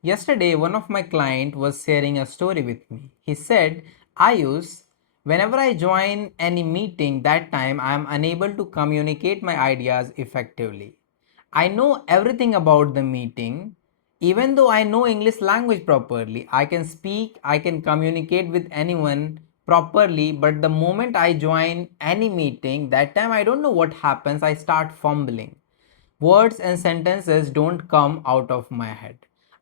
Yesterday, one of my clients was sharing a story with me. He said, Ayush, whenever I join any meeting, that time I am unable to communicate my ideas effectively. I know everything about the meeting. Even though I know English language properly, I can speak, I can communicate with anyone properly, but the moment I join any meeting, that time I don't know what happens, I start fumbling. Words and sentences don't come out of my head.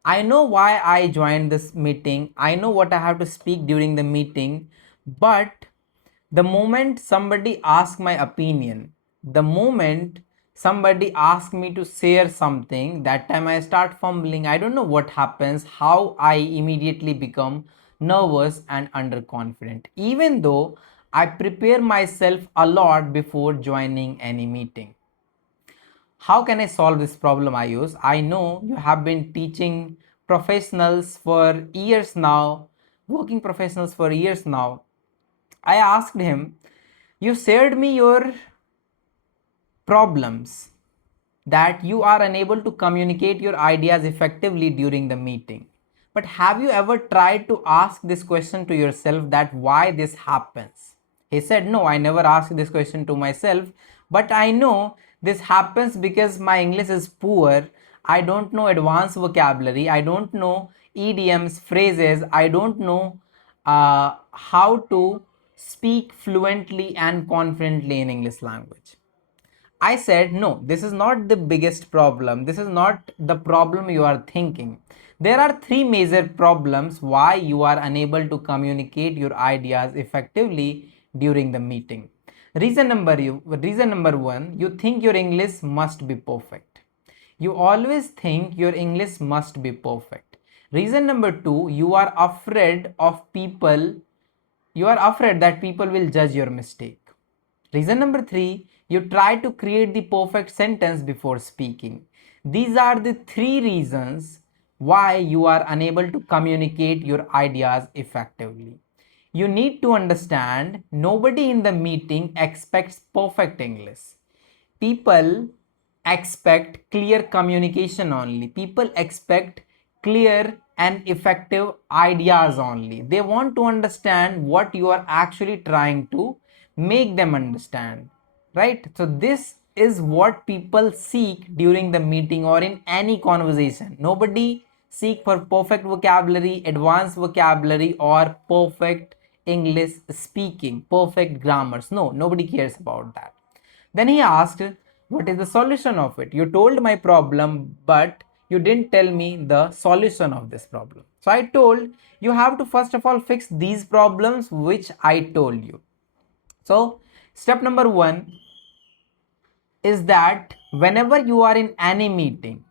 I know why I joined this meeting. I know what I have to speak during the meeting. But the moment somebody asks my opinion, the moment somebody asks me to share something, that time I start fumbling. I don't know what happens, how I immediately become nervous and underconfident, even though I prepare myself a lot before joining any meeting. How can I solve this problem, Ayush? I know you have been teaching professionals for years now, working professionals for years now. I asked him, you shared me your problems that you are unable to communicate your ideas effectively during the meeting. But have you ever tried to ask this question to yourself that why this happens? He said, no, I never asked this question to myself, but I know this happens because my English is poor. I don't know advanced vocabulary. I don't know idioms, phrases. I don't know how to speak fluently and confidently in English language. I said, no, this is not the biggest problem. This is not the problem you are thinking. There are three major problems why you are unable to communicate your ideas effectively during the meeting. Reason number one, you think your English must be perfect. You always think your English must be perfect. Reason number two, you are afraid that people will judge your mistake. Reason number three, you try to create the perfect sentence before speaking. These are the three reasons why you are unable to communicate your ideas effectively. You need to understand nobody in the meeting expects perfect English. People expect clear communication only. People expect clear and effective ideas only. They want to understand what you are actually trying to make them understand, right? So this is what people seek during the meeting or in any conversation. Nobody seek for perfect vocabulary, advanced vocabulary, or perfect English speaking, perfect grammars. No, nobody cares about that. Then he asked, what is the solution of it? You told my problem, but you didn't tell me the solution of this problem. So I told, you have to first of all fix these problems which I told you. So step number one is that whenever you are in any meeting,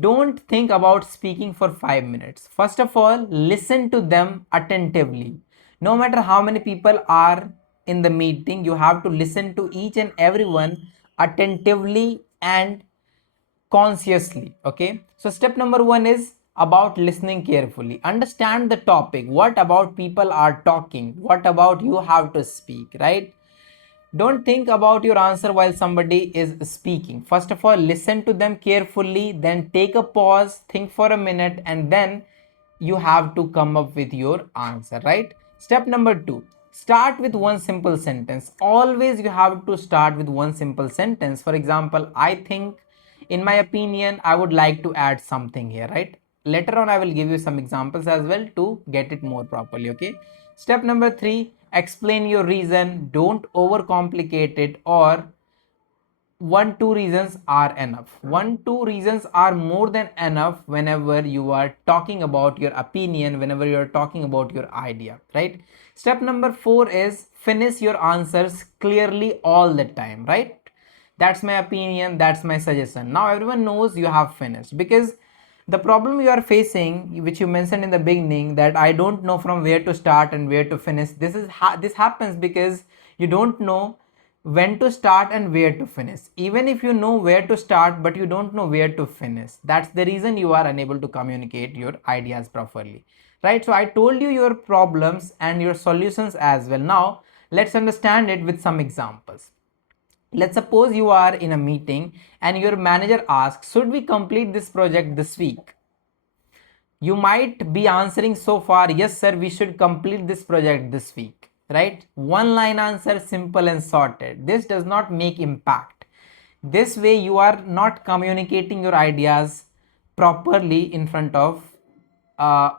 don't think about speaking for 5 minutes. First of all, listen to them attentively. No matter how many people are in the meeting, you have to listen to each and everyone attentively and consciously. Okay, so step number one is about listening carefully. Understand the topic. What about people are talking? What about you have to speak, right? Don't think about your answer while somebody is speaking. First of all, listen to them carefully, then take a pause, think for a minute, and then you have to come up with your answer, right? Step number two, start with one simple sentence. Always you have to start with one simple sentence. For example, I think, in my opinion, I would like to add something here, right? Later on, I will give you some examples as well to get it more properly, okay? Step number three, explain your reason. Don't overcomplicate it, or one, two reasons are enough. One, two reasons are more than enough whenever you are talking about your opinion, whenever you are talking about your idea, right? Step number four is finish your answers clearly all the time, right? That's my opinion, that's my suggestion. Now everyone knows you have finished, because the problem you are facing, which you mentioned in the beginning, that I don't know from where to start and where to finish, this happens because you don't know when to start and where to finish. Even if you know where to start but you don't know where to finish, that's the reason you are unable to communicate your ideas properly, right? So I told you your problems and your solutions as well. Now let's understand it with some examples. Let's suppose you are in a meeting and your manager asks, should we complete this project this week? You might be answering so far, yes sir, we should complete this project this week, right? One line answer, simple and sorted. This does not make impact. This way you are not communicating your ideas properly in front of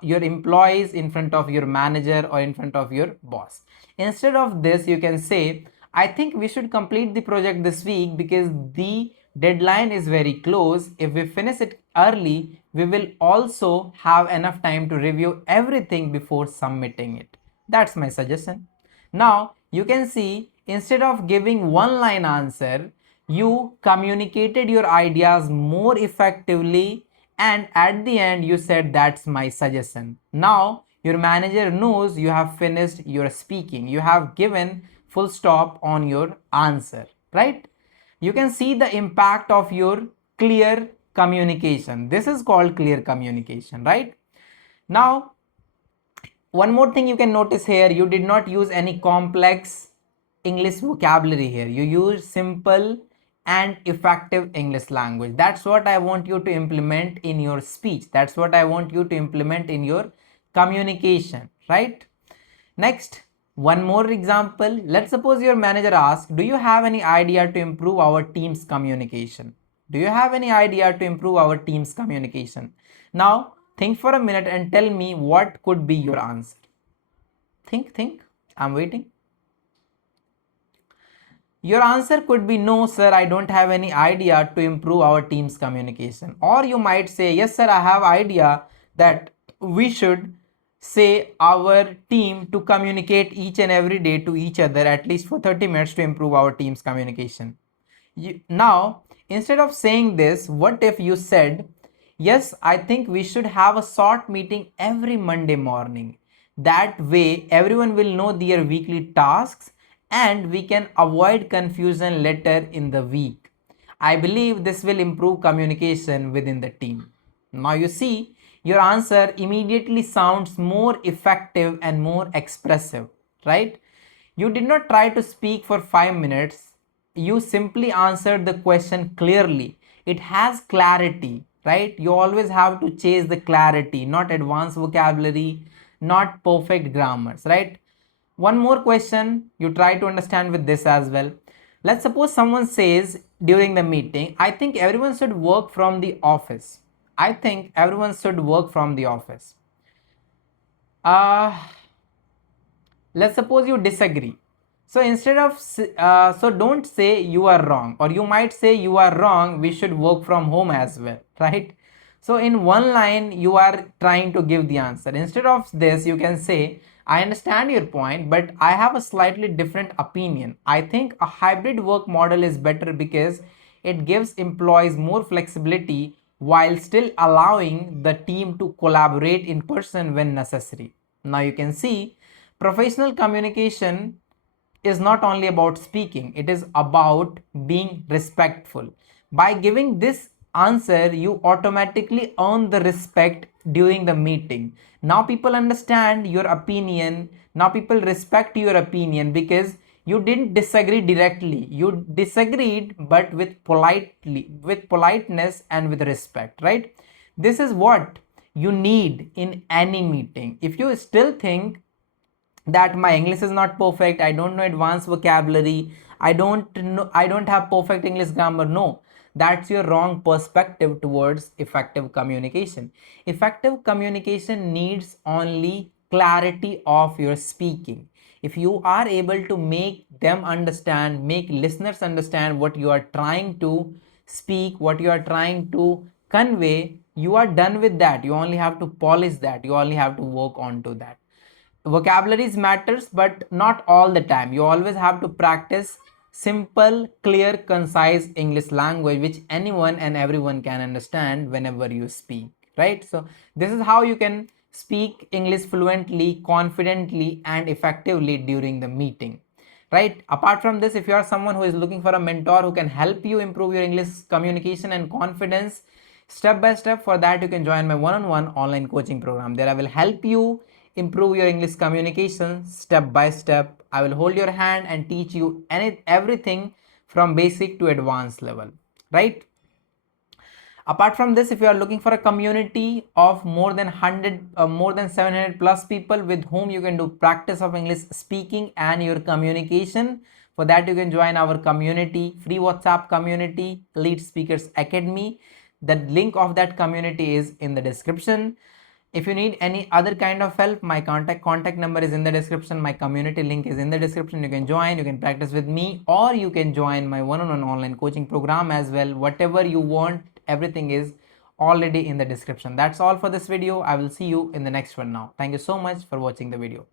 your employees, in front of your manager, or in front of your boss. Instead of this, you can say, I think we should complete the project this week because the deadline is very close. If we finish it early, we will also have enough time to review everything before submitting it. That's my suggestion. Now you can see, instead of giving one line answer, you communicated your ideas more effectively, and at the end you said that's my suggestion. Now your manager knows you have finished your speaking, you have given full stop on your answer, right? You can see the impact of your clear communication. This is called clear communication, right? Now one more thing you can notice here, you did not use any complex English vocabulary here. You use simple and effective English language. That's what I want you to implement in your speech. That's what I want you to implement in your communication, right? Next, one more example. Let's suppose your manager asks, do you have any idea to improve our team's communication? Do you have any idea to improve our team's communication? Now, think for a minute and tell me what could be your answer. Think. I'm waiting. Your answer could be, no, sir, I don't have any idea to improve our team's communication. Or you might say, yes, sir, I have idea that we should say our team to communicate each and every day to each other at least for 30 minutes to improve our team's communication. Now, instead of saying this, what if you said, yes, I think we should have a short meeting every Monday morning. That way, everyone will know their weekly tasks and we can avoid confusion later in the week. I believe this will improve communication within the team. Now, you see, your answer immediately sounds more effective and more expressive, right? You did not try to speak for 5 minutes. You simply answered the question clearly. It has clarity, right? You always have to chase the clarity, not advanced vocabulary, not perfect grammars, right? One more question you try to understand with this as well. Let's suppose someone says during the meeting, I think everyone should work from the office. I think everyone should work from the office. Uh, let's suppose you disagree. So instead of so don't say you are wrong, or you might say you are wrong, we should work from home as well, right? So in one line you are trying to give the answer. Instead of this, you can say, I understand your point, but I have a slightly different opinion. I think a hybrid work model is better because it gives employees more flexibility while still allowing the team to collaborate in person when necessary. Now you can see, professional communication is not only about speaking, it is about being respectful. By giving this answer, you automatically earn the respect during the meeting. Now people understand your opinion. Now people respect your opinion because you didn't disagree directly. You disagreed, but with politeness and with respect, right? This is what you need in any meeting. If you still think that my English is not perfect, I don't know advanced vocabulary, I don't have perfect English grammar, no, that's your wrong perspective towards effective communication. Effective communication needs only clarity of your speaking. If you are able to make them understand, make listeners understand what you are trying to speak, what you are trying to convey, you are done with that. You only have to polish that, you only have to work on to that. Vocabularies matters, but not all the time. You always have to practice simple, clear, concise English language which anyone and everyone can understand whenever you speak, right? So this is how you can speak English fluently, confidently and effectively during the meeting, right? Apart from this, if you are someone who is looking for a mentor who can help you improve your English communication and confidence step by step, for that you can join my one-on-one online coaching program. There I will help you improve your English communication step by step. I will hold your hand and teach you everything from basic to advanced level, right? Apart from this, if you are looking for a community of more than 700 plus people with whom you can do practice of English speaking and your communication, for that you can join our community, free WhatsApp community, Elite Speakers Academy. The link of that community is in the description. If you need any other kind of help, my contact number is in the description. My community link is in the description. You can join, you can practice with me, or you can join my one-on-one online coaching program as well. Whatever you want, everything is already in the description. That's all for this video. I will see you in the next one now. Thank you so much for watching the video.